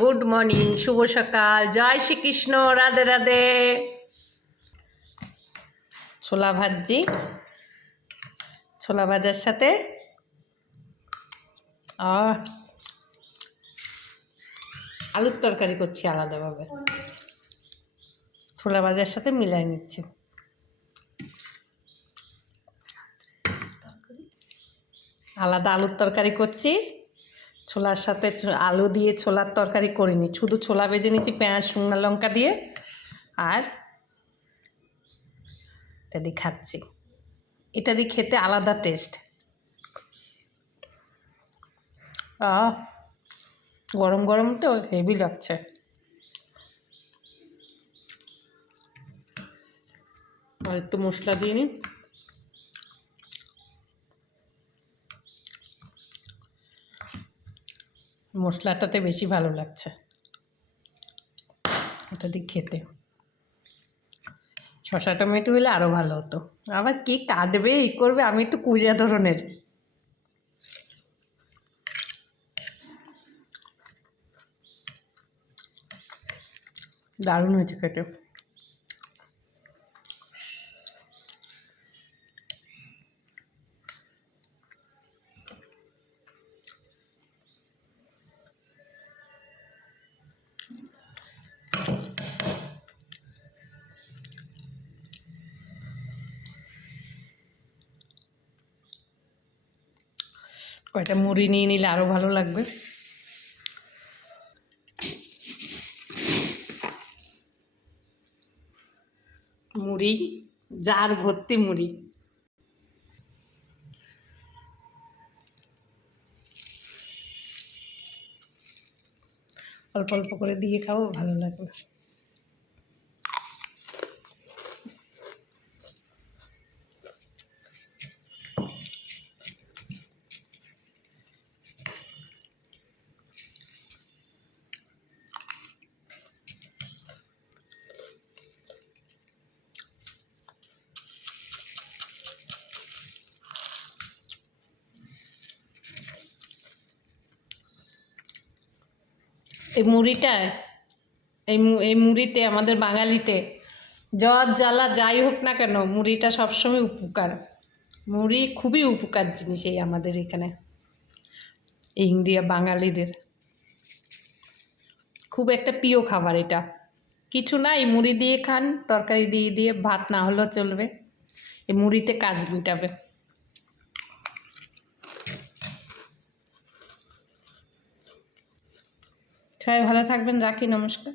Good morning, শুভ সকাল, জয় শ্রীকৃষ্ণ, রাধে রাধে। ছোলা ভাজি, ছোলা ভাজার সাথে আলুর তরকারি করছি আলাদাভাবে, ছোলা ভাজার সাথে মিলাই নিচ্ছি। আলাদা আলুর তরকারি করছি, ছোলার সাথে আলু দিয়ে ছোলার তরকারি করিনি, শুধু ছোলা ভেজে নিচ্ছি পেঁয়াজ শুকনো লঙ্কা দিয়ে, আর এটা দিয়ে খাচ্ছি। এটা দিয়ে খেতে আলাদা টেস্ট। গরম গরম তো হেভি লাগছে। আর একটু মশলা দিয়ে নিই। মশলাটাতে বেশি ভালো লাগছে এটা দিয়ে খেতে। শসা টমেটো হলে আরও ভালো হতো। আবার কি কাটবে ই করবে, আমি একটু কুঁজা ধরনের। দারুণ হয়েছে খেতে। কয়টা মুড়ি নিয়ে নিলে আরও ভালো লাগবে। মুড়ি, জার ভর্তি মুড়ি। অল্প অল্প করে দিয়ে খাও, ভালো লাগবে। এই মুড়িটা, এই মুড়িতে আমাদের বাঙালিতে জ্বর জ্বালা যাই হোক না কেন, মুড়িটা সবসময় উপকার। মুড়ি খুবই উপকার জিনিস এই আমাদের এখানে, এই ইন্ডিয়া বাঙালিদের খুব একটা প্রিয় খাবার এটা। কিছু না, এই মুড়ি দিয়ে খান, তরকারি দিয়ে দিয়ে ভাত না হলেও চলবে, এই মুড়িতে কাজ মিটাবে। সবাই ভালো থাকবেন, রাখি, নমস্কার।